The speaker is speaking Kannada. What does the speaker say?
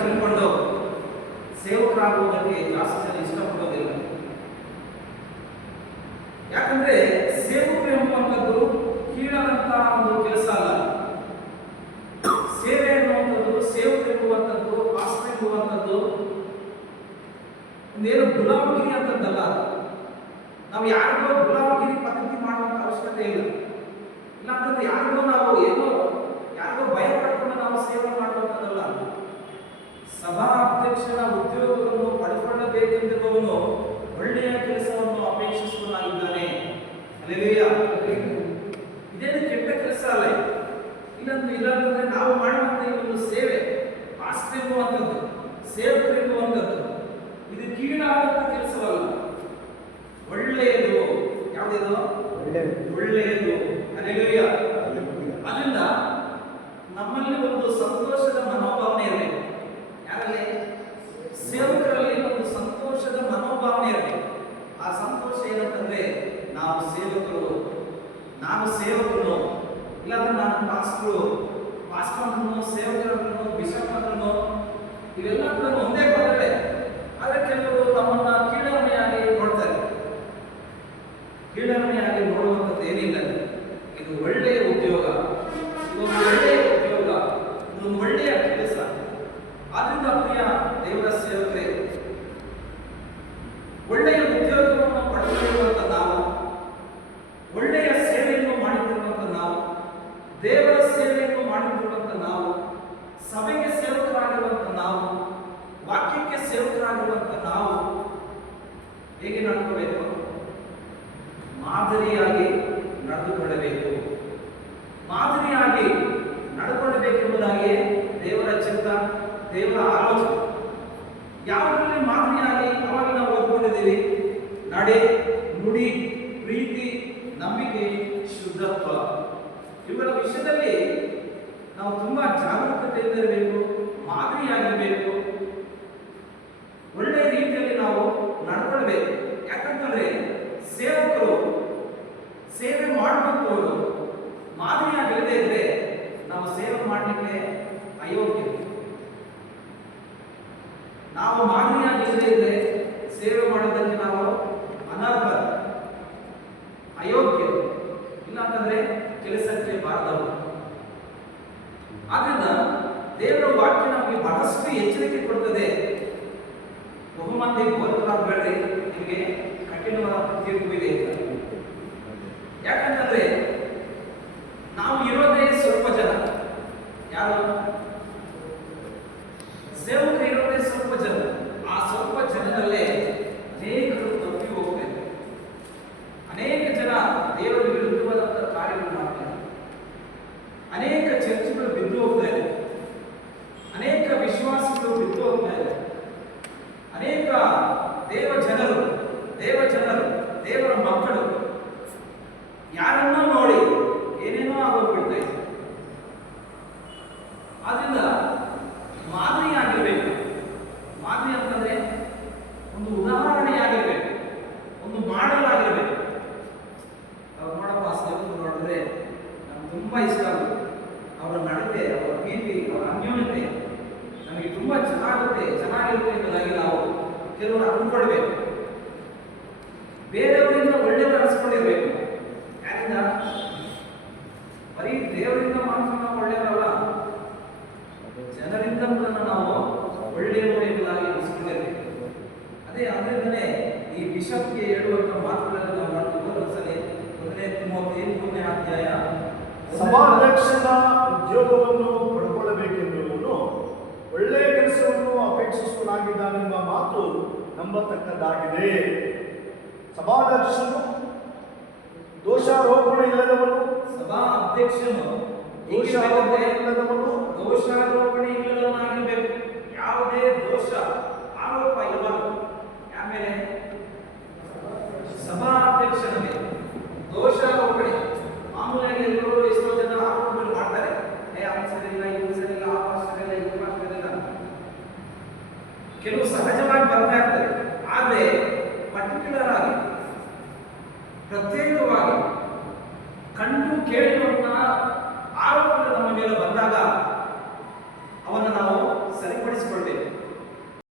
ತಿಳ್ಕೊಂಡು ಸೇವಕರಾಗುವುದಕ್ಕೆ ಜಾಸ್ತಿ ಜನ ಇಷ್ಟಪಡೋದಿಲ್ಲ. ಯಾಕಂದ್ರೆ ಸೇವಕರು ಎಂಬುವಂಥದ್ದು ಕೀಳಾದಂತಹ ಒಂದು ಕೆಲಸ ಅಲ್ಲ. ಸೇವೆ ಎನ್ನುವಂಥದ್ದು, ಸೇವಕರು ಎಂಬುವಂಥದ್ದು, ಪಾಸ್ಟರ್ ಎಂಬುವಂಥದ್ದು ಒಂದೇನು ಗುಲಾಮಗಿರಿ ಅಂತದ್ದಲ್ಲ. ನಾವು ಯಾರಿಗೋ ಗುಲಾಮಗಿರಿ ಪದ್ಧತಿ ಮಾಡುವಂತ ಅವಶ್ಯಕತೆ ಇಲ್ಲ. ಇಲ್ಲಾಂತಂದ್ರೆ ಯಾರಿಗೋ ನಾವು ಏನೋ ಯಾರಿಗೋ ಭಯ ಪಡ್ಕೊಂಡು ನಾವು ಸೇವೆ ಮಾಡುವಂಥದ್ದಲ್ಲ. ಸಭಾ ಅಧ್ಯಕ್ಷರ ಉದ್ಯೋಗವನ್ನು ಪಡೆದುಕೊಳ್ಳಬೇಕೆಂದಿರುವವನು ಒಳ್ಳೆಯ ಕೆಲಸವನ್ನು ಅಪೇಕ್ಷಿಸುವನಾಗಿದ್ದಾನೆ. ಹಲ್ಲೆಲೂಯಾ. ಇದೇನು ಕೆಟ್ಟ ಕೆಲಸ ಅಲ್ಲ. ಇಲ್ಲಾಂತಂದ್ರೆ ನಾವು ಮಾಡುವಂತ ಈ ಒಂದು ಸೇವೆ, ಪಾಸ್ಟರ್ ಎಂಬುವಂಥದ್ದು, ಸೇವಕರು ಎಂಬುವಂಥದ್ದು ಇದು ಕೀಳಾದಂತ ಕೆಲಸವಲ್ಲ, ಒಳ್ಳೆಯದು. ಯಾವುದಿದು? ಒಳ್ಳೆಯದು. ಹಲ್ಲೆಲೂಯಾ. ಅದರಿಂದ ನಮ್ಮಲ್ಲಿ ಒಂದು ಸಂತೋಷದ ಮನೋಭಾವನೆ ಇರಬೇಕು. ಯಾರಲ್ಲಿ? ಸೇವಕರಲ್ಲಿ ಒಂದು ಸಂತೋಷದ ಮನೋಭಾವನೆ ಇರಬೇಕು. ಆ ಸಂತೋಷ ಏನಂತಂದ್ರೆ ನಾವು ಸೇವಕರು, ಇಲ್ಲಾಂದ್ರೆ ನಾನು ಪಾಸ್ಟರ್ನು, ಸೇವಕರನ್ನು, ಬಿಷಪ್ ಅನ್ನು, ಇವೆಲ್ಲ ಕೂಡ ಒಂದೇ ಪದವೇ. ಆದರೆ ಕೆಲವರು ತಮ್ಮನ್ನ ಕೀಳರಿಮೆಯಾಗಿ ನೋಡ್ತಾರೆ. ಕೀಳರಿಮೆಯಾಗಿ ನೋಡುವಂಥದ್ದು ಏನಿಲ್ಲ. ಇದು ಒಳ್ಳೆಯ ಉದ್ಯೋಗ, ಇದೊಂದು ಒಳ್ಳೆಯ ಕೆಲಸ. ಆದ್ರಿಂದ ಪ್ರಿಯ ದೇವರ ಸೇವಕರೇ, ಒಳ್ಳೆಯ ಉದ್ಯೋಗವನ್ನು ಪಡೆದಿರುವಂತ ನಾವು, ಒಳ್ಳೆಯ ಸೇವೆಯನ್ನು ಮಾಡುತ್ತಿರುವಂತ ನಾವು, ದೇವರ ಸೇವೆಯನ್ನು ಮಾಡುತ್ತಿರುವಂತ ನಾವು, ಸಭೆಗೆ ಸೇವಕರಾಗಿರುವಂತ ನಾವು, ವಾಕ್ಯಕ್ಕೆ ಸೇವಕರಾಗಿರುವಂತ ನಾವು ಹೇಗೆ ನಡ್ಕೋಬೇಕು? ಮಾದರಿಯಾಗಿ ನಡೆದುಕೊಳ್ಳಬೇಕು. ಮಾದರಿಯಾಗಿ ನಡ್ಕೊಳ್ಳಬೇಕೆಂಬುದಾಗಿ ದೇವರ ಚಿತ್ತ, ದೇವರ ಆಲೋಚನೆ. ಯಾವುದರಲ್ಲಿ ಮಾದರಿಯಾಗಿ ಅವಾಗ ನಾವು ಓದ್ಕೊಂಡಿದ್ದೀವಿ? ನಡೆ, ನುಡಿ, ಪ್ರೀತಿ, ನಂಬಿಕೆ, ಶುದ್ಧತ್ವ. ಇವುಗಳ ವಿಷಯದಲ್ಲಿ ನಾವು ತುಂಬಾ ಜಾಗರೂಕತೆಯಿಂದ ಇರಬೇಕು, ಮಾದರಿಯಾಗಿರಬೇಕು, ಒಳ್ಳೆಯ ರೀತಿಯಲ್ಲಿ ನಾವು ನಡ್ಕೊಳ್ಬೇಕು. ಯಾಕಂತಂದ್ರೆ ಸೇವಕರು, ಸೇವೆ ಮಾಡುವಂತವರು ಮಾದರಿಯಾಗಿರದೇ ಇದ್ರೆ ನಾವು ಸೇವೆ ಮಾಡಲಿಕ್ಕೆ ಅಯೋಗ್ಯ. ನಾವು ಮಾದರಿಯಾಗಿರದೇ ಇದ್ರೆ ಸೇವೆ ಮಾಡೋದಕ್ಕೆ ನಾವು ಅನರ್ಹ, ಅಯೋಗ್ಯ, ಇಲ್ಲಾಂತಂದ್ರೆ ಕೆಲಸಕ್ಕೆ ಬಾರದವರು. ಆದ್ರಿಂದ ದೇವರ ವಾಕ್ಯ ನಮಗೆ ಬಹಳಷ್ಟು ಎಚ್ಚರಿಕೆ ಕೊಡ್ತದೆ. ಬಹುಮಂದಿ ಬೋಧಕರಾಗಬೇಡ್ರಿ, ನಿಮಗೆ ಕಠಿಣವಾದ ತೀರ್ಪು ಇದೆ ಅಂತ. ಯಾಕಂತಂದ್ರೆ ನಾವು ಇರೋದೇ ಸ್ವಲ್ಪ ಜನ. ಯಾರು? ಸೇವಕರು ಇರೋದೇ ಸ್ವಲ್ಪ ಜನ. ಆ ಸ್ವಲ್ಪ ಜನರಲ್ಲೇ ಅನೇಕರು ತಪ್ಪಿ ಹೋಗ್ತಾರೆ. ಅನೇಕ ಜನ ದೇವರ ವಿರುದ್ಧವಾದಂತಹ ಕಾರ್ಯಗಳು ಮಾಡ್ತಾರೆ. ಅನೇಕ ಚರ್ಚ್ಗಳು ಬಿದ್ದು ಹೋಗ್ತಾ ಇದೆ. ಅನೇಕ ವಿಶ್ವಾಸಿಗಳು ಬಿದ್ದು ಹೋಗ್ತಾ ಇದೆ. ಅನೇಕ ದೇವಜನರು, ದೇವರ ಮಕ್ಕಳು ಯಾರನ್ನೋ ನೋಡಿ ಏನೇನೋ ಆಗೋಗ್ಬಿಡ್ತಾ ಇದೆ. ಆದ್ರಿಂದ ಮಾದರಿಯಾಗಿರ್ಬೇಕು. ಮಾದರಿ ಅಂತಂದ್ರೆ ಒಂದು ಉದಾಹರಣೆಯಾಗಿರ್ಬೇಕು, ಒಂದು ಮಾಡೆಲ್ ಆಗಿರ್ಬೇಕು. ಅವ್ರು ನೋಡಪ್ಪ, ಸೇವಕರು ನೋಡಿದ್ರೆ ನಮ್ಗೆ ತುಂಬಾ ಇಷ್ಟ ಆಗುತ್ತೆ. ಅವರ ನಡತೆ, ಅವರ ಪ್ರೀತಿ, ಅವರ ಅನ್ಯೋನ್ಯತೆ ನಮಗೆ ತುಂಬಾ ಚೆನ್ನಾಗಿರುತ್ತೆ ಎಂಬುದಾಗಿ ನಾವು ಕೆಲವರು ಅಂದ್ಕೊಳ್ಬೇಕು. ಬೇರೆಯವರಿಂದ ಒಳ್ಳೆಯವರು ಅನಿಸ್ಕೊಂಡಿರ್ಬೇಕು. ಯಾರಿಂದ? ಬರೀ ದೇವರಿಂದ ಮಾತ್ರ ನಾವು ಒಳ್ಳೆಯವರಲ್ಲ, ಜನರಿಂದ ಕೂಡ ನಾವು ಒಳ್ಳೆಯವರು ಎಂಬುದಾಗಿ ಅನಿಸ್ಕೊಂಡಿರ್ಬೇಕು. ಅದರಿಂದಲೇ ಈ ಬಿಷಪ್ಗೆ ಹೇಳುವಂತ ಮಾತುಗಳನ್ನು ನಾವು ಮಾಡ್ತೀವಿ. ಒಂದ್ಸಲಿ 1 ತಿಮೋಥಿ 3ನೇ ಅಧ್ಯಾಯ, ಸಭಾಧ್ಯಕ್ಷನ ಉದ್ಯೋಗವನ್ನು ಪಡ್ಕೊಳ್ಳಬೇಕೆಂಬುದನ್ನು ಒಳ್ಳೆಯ ಕೆಲಸವನ್ನು ಅಪೇಕ್ಷಿಸುವನಾಗಿದ್ದಾನೆಂಬ ಮಾತು ನಂಬತಕ್ಕದ್ದಾಗಿದೆ. ಸಭಾಧ್ಯಕ್ಷನು ದೋಷಾರೋಪಣೆ ಇಲ್ಲದವನು, ಸಭಾ ಅಧ್ಯಕ್ಷನು ದೋಷಾರೋಪಣೆ ಇಲ್ಲದವನಾಗಿರಬೇಕು. ಯಾವುದೇ ದೋಷ ಆರೋಪ ಇರಬಾರದು. ಆಮೇಲೆ ಸಭಾಧ್ಯಕ್ಷನ ಮೇಲೆ ದೋಷಾರೋಪಣೆ. ಮಾಮೂಲಿಯಾಗಿ ಎಲ್ಲರೂ ಎಷ್ಟೋ ಜನ ಆರೋಪಗಳು ಮಾಡ್ತಾರೆ. ಅವನು ಸರಿಯಿಲ್ಲ, ಇವನು ಸರಿಯಿಲ್ಲ, ಆ ಪಾಸ್ಟರ್ ಇಲ್ಲ, ಇವ್ರು ಪಾಸ್ಟರ್ ಇಲ್ಲ. ಕೆಲವು ಸಹಜವಾಗಿ ಬರ್ತಾ ಇರ್ತಾರೆ. ಆದರೆ ಪರ್ಟಿಕ್ಯುಲರ್ ಆಗಿ, ಪ್ರತ್ಯೇಕವಾಗಿ ಕಂಡು ಕೇಳಿರುವಂತಹ ಆರೋಪಗಳು ನಮ್ಮ ಮೇಲೆ ಬಂದಾಗ